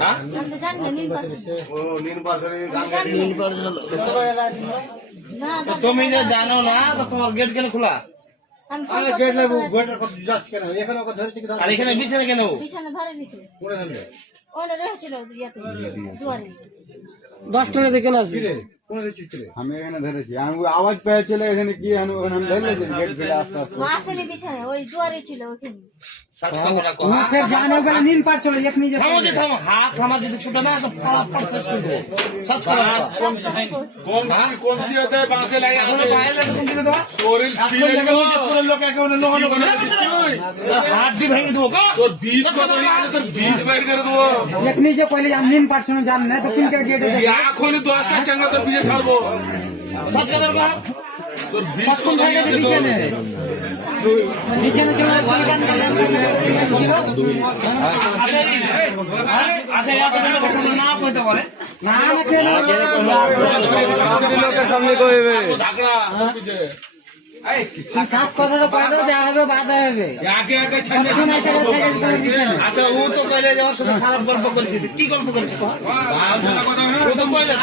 হ্যাঁ আমি তো জানি না নীল পাশে ও নীল পার্সেল নীল পার্সেল না তো তুমি যে জানো না তো তোমার গেট কেন খোলা আমি আরে গেট লাগু গেটের কত যাস কেন এখানে ওকে ধরেছে কি আর এখানে বিছানা কেন বিছানা ধরে নিতে কোনে জানবে ওনে রয়েছিল ইয়াতে দুয়ারে 10 টাকা দেখে না কি রে কোনে দিছিস রে আমি এখানে ধরেছি আমি ওই আওয়াজ পেয়ে চলে এখানে কি আমি ওখানে আমি ধরে নিয়েছি গেট ফেলে আস্তে আস্তে আসেনি বিছানা ওই দুয়ারে ছিল ওখানে সচ কথা কো फिर जाने वाला नींद पार चलो एक नहीं থামো যে থামো হাত আমার যদি ছোট না তো ফলাফল শেষ করে দেবো সচ কথা কোন সিওতে বাসে লাগে এখন বাইরে কোন দিকে দাও শরীর ছিঁড়ে গেল পুরো লোক একেবারে লোহানো করে হাত দি ভেঙে দেবো কো তোর 20 কত নিয়ে তোর 20 বাইর করে দেবো एक नहीं जो पहले हम नींद पार चलो जान नहीं तो किन के गेट এখনই 10টা চাঙ্গা তোর বিয়ে ছাড়বো সচ কথা কো তোর 20 কত নিয়ে नीचे न चलो আচ্ছা এত লোকের সামনে না কইতে পারে ना ना के লোকের সামনে কইবে ঢাকড়া পিছে सात करोड़ पादो जावे बाद হবে আগে আগে ছাড়ে এখন এসে আচ্ছা ও তো কইলে যাওয়ার সাথে খারাপ গল্প করেছে কি গল্প করেছে কথা ও তো কইলে